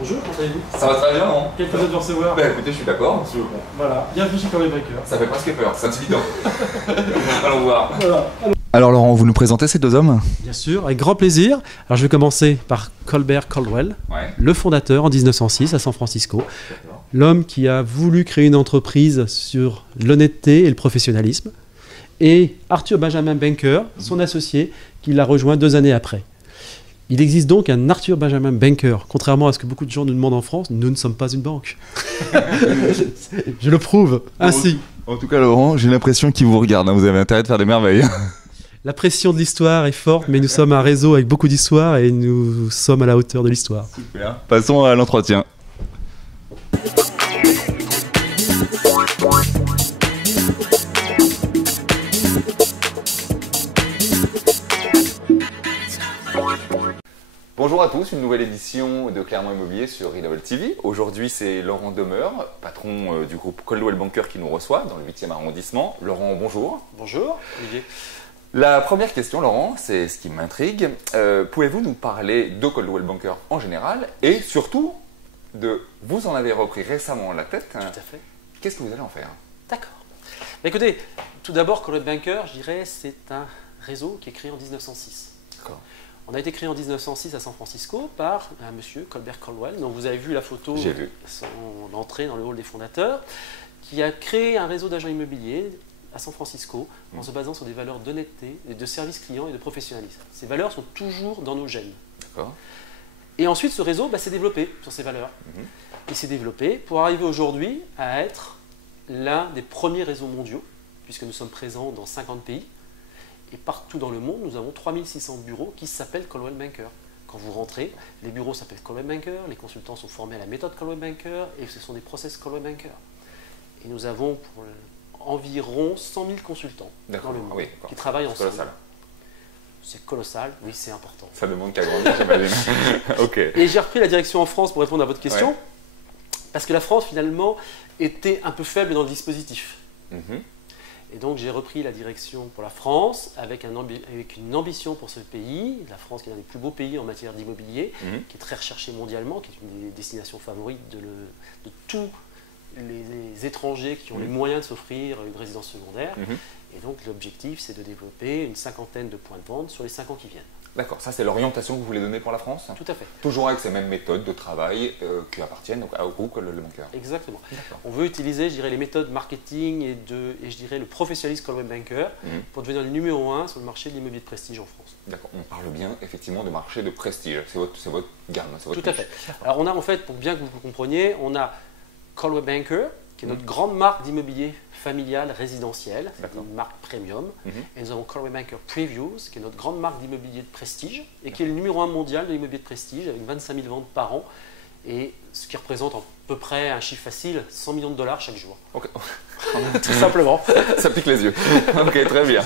Bonjour, comment allez-vous? Ça va très bien, non? Quel plaisir de vous recevoir. Bah écoutez, je suis d'accord. Voilà, bienvenue chez Coldwell Banker. Ça fait presque peur, c'est intimidant. Allons voir. Voilà. Alors Laurent, vous nous présentez ces deux hommes? Bien sûr, avec grand plaisir. Alors je vais commencer par Colbert Caldwell, Ouais. le fondateur en 1906 à San Francisco. L'homme qui a voulu créer une entreprise sur l'honnêteté et le professionnalisme. Et Arthur Benjamin Banker, son associé, qui l'a rejoint 2 années après. Il existe donc un Arthur Benjamin Banker. Contrairement à ce que beaucoup de gens nous demandent en France, nous ne sommes pas une banque. Je le prouve ainsi. En tout cas Laurent, j'ai l'impression qu'il vous regarde, hein. Vous avez intérêt de faire des merveilles. La pression de l'histoire est forte, mais nous sommes un réseau avec beaucoup d'histoire et nous sommes à la hauteur de l'histoire. Super. Passons à l'entretien. Bonjour à tous, une nouvelle édition de Clermont Immobilier sur Readable TV. Aujourd'hui, c'est Laurent Demeure, patron du groupe Coldwell Banker qui nous reçoit dans le 8e arrondissement. Laurent, bonjour. Bonjour, Olivier. La première question, Laurent, c'est ce qui m'intrigue. Pouvez-vous nous parler de Coldwell Banker en général et surtout vous en avez repris récemment la tête. Tout à fait. Qu'est-ce que vous allez en faire? D'accord. Écoutez, tout d'abord, Coldwell Banker, je dirais, c'est un réseau qui est créé en 1906. D'accord. On a été créé en 1906 à San Francisco par un monsieur, Colbert Caldwell. Donc vous avez vu la photo, J'ai vu. son entrée dans le hall des fondateurs, qui a créé un réseau d'agents immobiliers à San Francisco en se basant sur des valeurs d'honnêteté, de service client et de professionnalisme. Ces valeurs sont toujours dans nos gènes. D'accord. Et ensuite, ce réseau s'est développé sur ces valeurs. Il s'est développé pour arriver aujourd'hui à être l'un des premiers réseaux mondiaux, puisque nous sommes présents dans 50 pays. Et partout dans le monde, nous avons 3600 bureaux qui s'appellent Coldwell Banker. Quand vous rentrez, les bureaux s'appellent Coldwell Banker, les consultants sont formés à la méthode Coldwell Banker et ce sont des process Coldwell Banker. Et nous avons pour environ 100 000 consultants dans le monde qui travaillent ensemble. Colossal. C'est colossal, oui, c'est important. Ça demande qu'à grandir, j'imagine. Ok. Et j'ai repris la direction en France pour répondre à votre question, parce que la France, finalement, était un peu faible dans le dispositif. Et donc j'ai repris la direction pour la France avec une ambition pour ce pays, la France qui est l'un des plus beaux pays en matière d'immobilier, qui est très recherché mondialement, qui est une des destinations favorites de tous les étrangers qui ont les moyens de s'offrir une résidence secondaire. Et donc l'objectif c'est de développer une 50aine de points de vente sur les 5 ans qui viennent. D'accord, ça c'est l'orientation que vous voulez donner pour la France? Tout à fait. Toujours avec ces mêmes méthodes de travail qui appartiennent donc, au groupe Coldwell Banker. Exactement. On veut utiliser, je dirais, les méthodes marketing et je dirais le professionnalisme Coldwell Banker pour devenir le numéro 1 sur le marché de l'immobilier de prestige en France. D'accord, on parle bien effectivement de marché de prestige, c'est votre gamme, c'est votre Tout à fait. Alors on a en fait, pour bien que vous compreniez, on a Coldwell Banker, qui est notre grande marque d'immobilier familial résidentiel, c'est une marque premium. Et nous avons Coldwell Banker Previews, qui est notre grande marque d'immobilier de prestige et qui est le numéro 1 mondial de l'immobilier de prestige avec 25 000 ventes par an et ce qui représente à peu près un chiffre facile, 100 millions de dollars chaque jour. Ok. Tout simplement. Ça pique les yeux. Ok, très bien.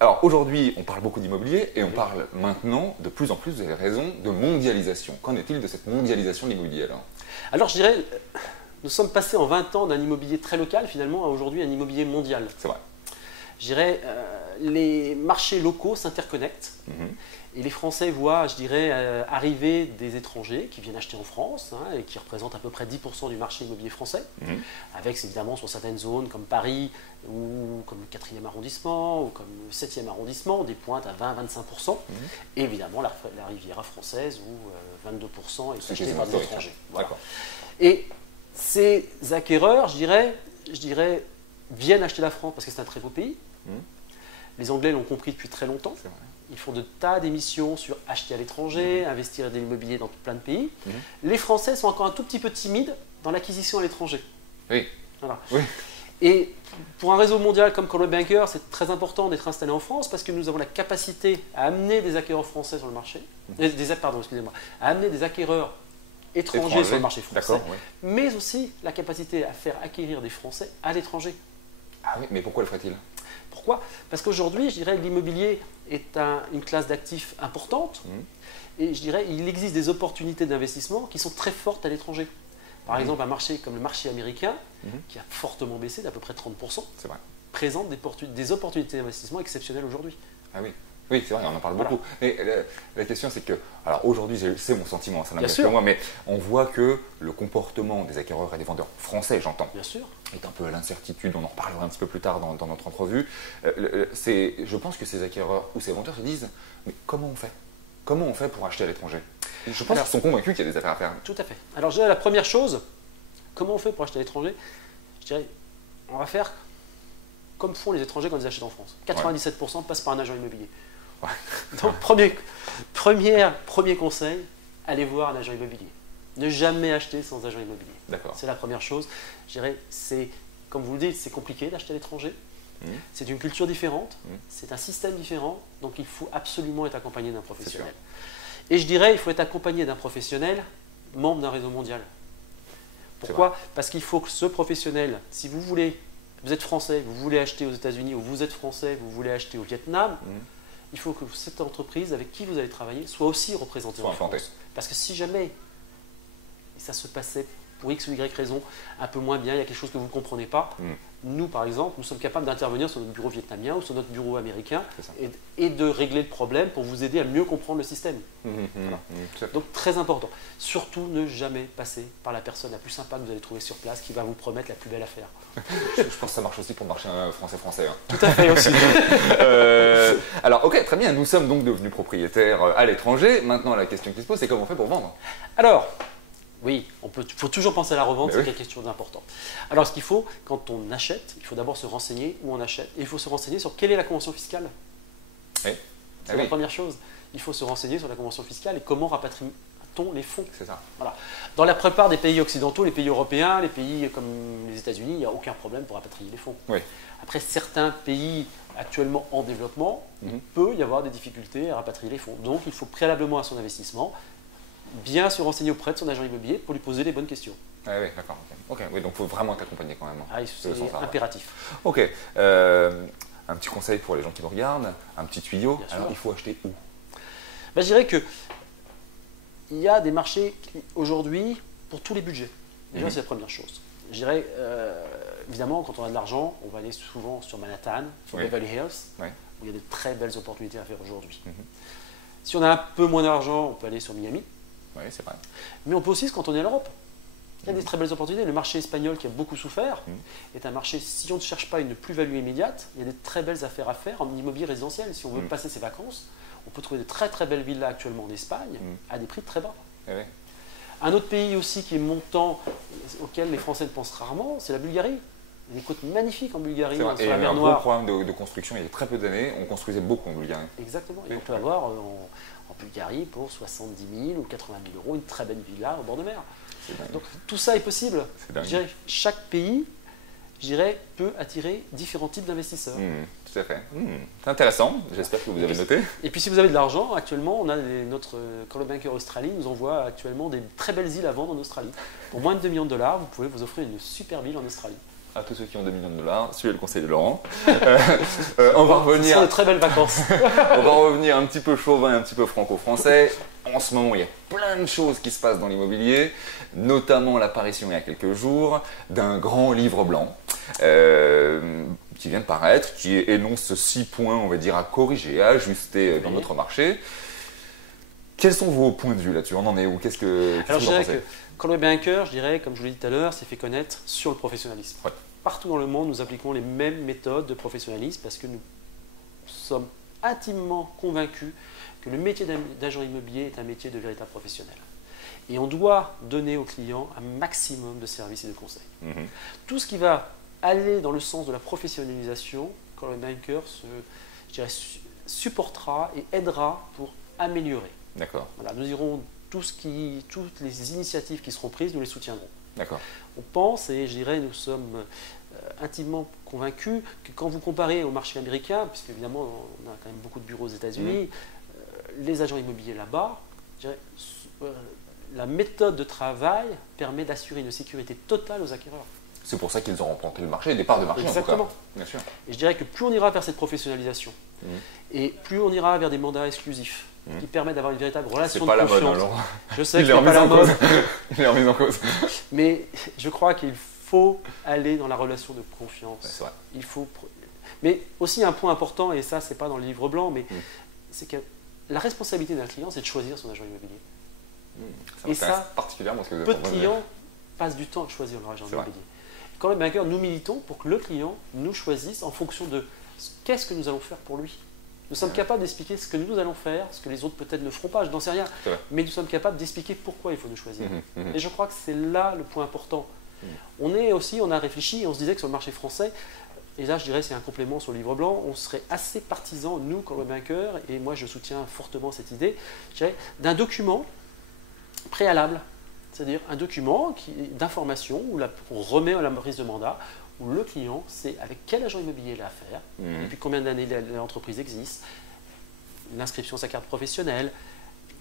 Alors aujourd'hui, on parle beaucoup d'immobilier et on parle maintenant de plus en plus, vous avez raison, de mondialisation. Qu'en est-il de cette mondialisation de l'immobilier alors? Alors je dirais, nous sommes passés en 20 ans d'un immobilier très local finalement à aujourd'hui un immobilier mondial. C'est vrai. Je dirais, les marchés locaux s'interconnectent et les Français voient, je dirais, arriver des étrangers qui viennent acheter en France et qui représentent à peu près 10% du marché immobilier français, avec évidemment sur certaines zones comme Paris ou comme le 4e arrondissement ou comme le 7e arrondissement, des pointes à 20-25%, et évidemment la Riviera française où 22% est acheté par des étrangers. Voilà. Et ces acquéreurs, je dirais, viennent acheter la France parce que c'est un très beau pays. Les Anglais l'ont compris depuis très longtemps. Ils font de tas d'émissions sur acheter à l'étranger, investir dans l'immobilier dans plein de pays. Les Français sont encore un tout petit peu timides dans l'acquisition à l'étranger. Oui. Voilà. Oui. Et pour un réseau mondial comme Coldwell Banker, c'est très important d'être installé en France parce que nous avons la capacité à amener des acquéreurs français sur le marché, à amener des acquéreurs étrangers sur le marché français, mais aussi la capacité à faire acquérir des Français à l'étranger. Ah oui, mais pourquoi le ferait-il? Pourquoi? Parce qu'aujourd'hui, je dirais que l'immobilier est une classe d'actifs importante et je dirais il existe des opportunités d'investissement qui sont très fortes à l'étranger. Par exemple, un marché comme le marché américain, qui a fortement baissé d'à peu près 30%, présente des opportunités d'investissement exceptionnelles aujourd'hui. Ah oui. Oui, c'est vrai, on en parle beaucoup. Mais la question, c'est que, alors aujourd'hui, c'est mon sentiment, ça n'engage que moi, mais on voit que le comportement des acquéreurs et des vendeurs français, j'entends, bien sûr, est un peu à l'incertitude. On en reparlera un petit peu plus tard dans notre entrevue. Je pense que ces acquéreurs ou ces vendeurs se disent, mais comment on fait? Comment on fait pour acheter à l'étranger? Je pense qu'ils sont convaincus qu'il y a des affaires à faire. Tout à fait. Alors, je dirais la première chose, comment on fait pour acheter à l'étranger? Je dirais, on va faire comme font les étrangers quand ils achètent en France. 97% passent par un agent immobilier. Ouais. Donc, premier conseil, allez voir un agent immobilier. Ne jamais acheter sans agent immobilier. D'accord. C'est la première chose. Je dirais, c'est, comme vous le dites, c'est compliqué d'acheter à l'étranger. C'est une culture différente, c'est un système différent, donc il faut absolument être accompagné d'un professionnel. Et je dirais, il faut être accompagné d'un professionnel membre d'un réseau mondial. Pourquoi? Parce qu'il faut que ce professionnel, si vous êtes français, vous voulez acheter aux États-Unis, ou vous êtes français, vous voulez acheter au Vietnam, il faut que cette entreprise avec qui vous allez travailler soit aussi représentée en France. Parce que si jamais ça se passait pour X ou Y raison un peu moins bien, il y a quelque chose que vous ne comprenez pas, nous par exemple, nous sommes capables d'intervenir sur notre bureau vietnamien ou sur notre bureau américain et de régler le problème pour vous aider à mieux comprendre le système. Voilà. Donc très important. Surtout ne jamais passer par la personne la plus sympa que vous allez trouver sur place qui va vous promettre la plus belle affaire. Je pense que ça marche aussi pour le marché français. Hein. Tout à fait aussi. Alors ok, très bien, nous sommes donc devenus propriétaires à l'étranger. Maintenant la question qui se pose, c'est comment on fait pour vendre? Alors, oui, il faut toujours penser à la revente, c'est quelque chose d'important. Alors, ce qu'il faut, quand on achète, il faut d'abord se renseigner où on achète. Et il faut se renseigner sur quelle est la convention fiscale. Oui. C'est la première chose. Il faut se renseigner sur la convention fiscale et comment rapatrie-t-on les fonds. C'est ça. Voilà. Dans la plupart des pays occidentaux, les pays européens, les pays comme les États-Unis, il n'y a aucun problème pour rapatrier les fonds. Oui. Après, certains pays actuellement en développement, il peut y avoir des difficultés à rapatrier les fonds. Donc, il faut préalablement à son investissement bien se renseigner auprès de son agent immobilier pour lui poser les bonnes questions. Ah oui, d'accord. Ok, oui, donc il faut vraiment t'accompagner quand même. C'est impératif. Ok. Un petit conseil pour les gens qui nous regardent, un petit tuyau. Alors, il faut acheter où? Je dirais qu'il y a des marchés aujourd'hui pour tous les budgets. Déjà, c'est la première chose. Je dirais, évidemment, quand on a de l'argent, on va aller souvent sur Manhattan, sur Beverly Hills, où il y a de très belles opportunités à faire aujourd'hui. Si on a un peu moins d'argent, on peut aller sur Miami. Oui, c'est vrai. Mais on peut aussi se cantonner à l'Europe. Il y a des très belles opportunités. Le marché espagnol, qui a beaucoup souffert, est un marché, si on ne cherche pas une plus-value immédiate, il y a des très belles affaires à faire en immobilier résidentiel. Si on veut passer ses vacances, on peut trouver de très très belles villas actuellement en Espagne à des prix très bas. Un autre pays aussi qui est montant, auquel les Français ne pensent rarement, c'est la Bulgarie. Il y a des côtes magnifiques en Bulgarie, sur la mer Noire. Un gros problème de construction, il y a très peu d'années, on construisait beaucoup en Bulgarie. Exactement. Et on peut avoir en Bulgarie pour 70 000 ou 80 000 euros une très belle villa au bord de mer. Donc tout ça est possible. Je dirais, chaque pays, je dirais, peut attirer différents types d'investisseurs. Tout à fait. C'est intéressant. J'espère que vous avez noté. Et puis si vous avez de l'argent, actuellement, on a notre Coldwell Banker Australie nous envoie actuellement des très belles îles à vendre en Australie. Pour moins de 2 millions de $, vous pouvez vous offrir une super ville en Australie. À tous ceux qui ont 2 millions de $, suivez le conseil de Laurent. On va revenir. Ce sont de très belles vacances. On va revenir un petit peu chauvin, un petit peu franco-français. En ce moment, il y a plein de choses qui se passent dans l'immobilier, notamment l'apparition il y a quelques jours d'un grand livre blanc qui vient de paraître, qui énonce 6 points, on va dire, à corriger, à ajuster dans notre marché. Quels sont vos points de vue là-dessus? On en est où? Qu'est-ce que Alors, je dirais que Coldwell Banker, je dirais, comme je vous l'ai dit tout à l'heure, s'est fait connaître sur le professionnalisme. Partout dans le monde, nous appliquons les mêmes méthodes de professionnalisme parce que nous sommes intimement convaincus que le métier d'agent immobilier est un métier de véritable professionnel. Et on doit donner aux clients un maximum de services et de conseils. Tout ce qui va aller dans le sens de la professionnalisation, Coldwell Banker je dirais, supportera et aidera pour améliorer. D'accord. Voilà, nous irons toutes les initiatives qui seront prises, nous les soutiendrons. D'accord. On pense, et je dirais, nous sommes intimement convaincus que quand vous comparez au marché américain, puisque évidemment on a quand même beaucoup de bureaux aux États-Unis, les agents immobiliers là-bas, la méthode de travail permet d'assurer une sécurité totale aux acquéreurs. C'est pour ça qu'ils ont remporté le marché, des parts de marché. Exactement. En tout cas. Bien sûr. Et je dirais que plus on ira vers cette professionnalisation, et plus on ira vers des mandats exclusifs, qui permettent d'avoir une véritable relation de confiance. C'est pas la mode, alors. Je sais que c'est pas la mode. Il est remis en cause. Mais je crois qu'il faut aller dans la relation de confiance. C'est vrai. Il faut. Mais aussi un point important, et ça c'est pas dans le livre blanc, mais c'est que la responsabilité d'un client, c'est de choisir son agent immobilier. Ça m'intéresse particulièrement ce que vous peu êtes en de train de dire. clients passent du temps à choisir leur agent C'est vrai. immobilier. Quand le banker, nous militons pour que le client nous choisisse en fonction de qu'est-ce que nous allons faire pour lui. Nous sommes capables d'expliquer ce que nous allons faire, ce que les autres peut-être ne feront pas, je n'en sais rien. C'est vrai. Mais nous sommes capables d'expliquer pourquoi il faut nous choisir. Mhm. Et je crois que c'est là le point important. On a réfléchi et on se disait que sur le marché français, et là je dirais c'est un complément sur le livre blanc, on serait assez partisans, nous, Coldwell Banker, et moi je soutiens fortement cette idée, je dirais, d'un document préalable. C'est-à-dire un document d'information où on remet à la prise de mandat, où le client sait avec quel agent immobilier il a affaire, depuis combien d'années l'entreprise existe, l'inscription de sa carte professionnelle,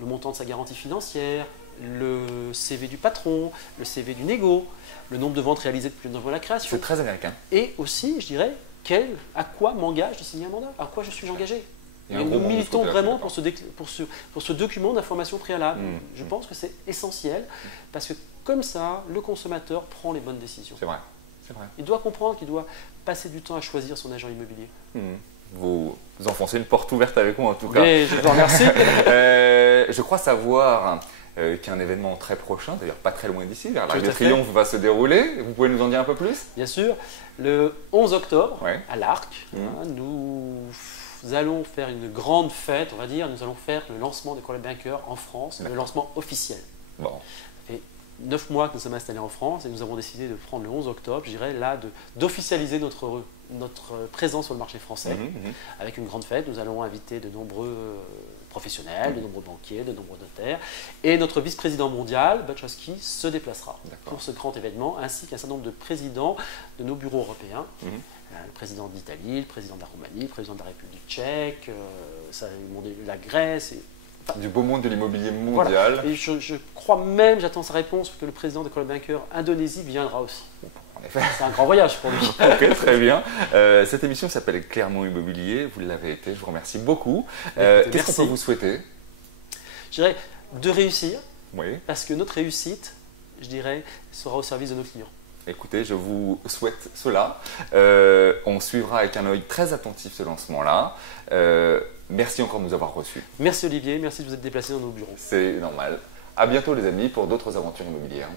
le montant de sa garantie financière, le CV du patron, le CV du négo, le nombre de ventes réalisées depuis le moment de la création. C'est très américain. Et aussi, je dirais, à quoi m'engage de signer un mandat, à quoi je suis engagé. Il y a Et un gros nous mandat militons scolaire, vraiment d'accord. pour ce document d'information préalable. Je pense que c'est essentiel parce que comme ça, le consommateur prend les bonnes décisions. C'est vrai. C'est vrai. Il doit comprendre qu'il doit passer du temps à choisir son agent immobilier. Vous enfoncez une porte ouverte avec moi en tout cas. Mais je vous remercie. Je crois savoir qu'il y a un événement très prochain, d'ailleurs pas très loin d'ici, vers l'Arc Tout de à fait. Triomphe va se dérouler. Vous pouvez nous en dire un peu plus? Bien sûr, le 11 octobre, Ouais. à l'Arc, nous allons faire une grande fête, on va dire. Nous allons faire le lancement de Coldwell Banker en France, le D'accord. lancement officiel. Bon. Ça fait 9 mois que nous sommes installés en France et nous avons décidé de prendre le 11 octobre, je dirais, là, d'officialiser notre présence sur le marché français. Avec une grande fête, nous allons inviter de nombreux professionnels, de nombreux banquiers, de nombreux notaires. Et notre vice-président mondial, Bachowski, se déplacera pour ce grand événement, ainsi qu'un certain nombre de présidents de nos bureaux européens. Le président d'Italie, le président de la Roumanie, le président de la République tchèque, la Grèce. Du beau monde de l'immobilier Voilà. mondial. Et je crois même, j'attends sa réponse, que le président de Coldwell Banker Indonésie viendra aussi. En effet. C'est un grand voyage pour lui. Ok, très bien. Cette émission s'appelle Clermont Immobilier. Vous l'avez été. Je vous remercie beaucoup. Écoutez, Qu'est-ce qu'on peut vous souhaiter? Je dirais de réussir, Oui. parce que notre réussite, je dirais, sera au service de nos clients. Écoutez, je vous souhaite cela. On suivra avec un œil très attentif ce lancement-là. Merci encore de nous avoir reçus. Merci Olivier, merci de vous être déplacé dans nos bureaux. C'est normal. À bientôt les amis pour d'autres aventures immobilières.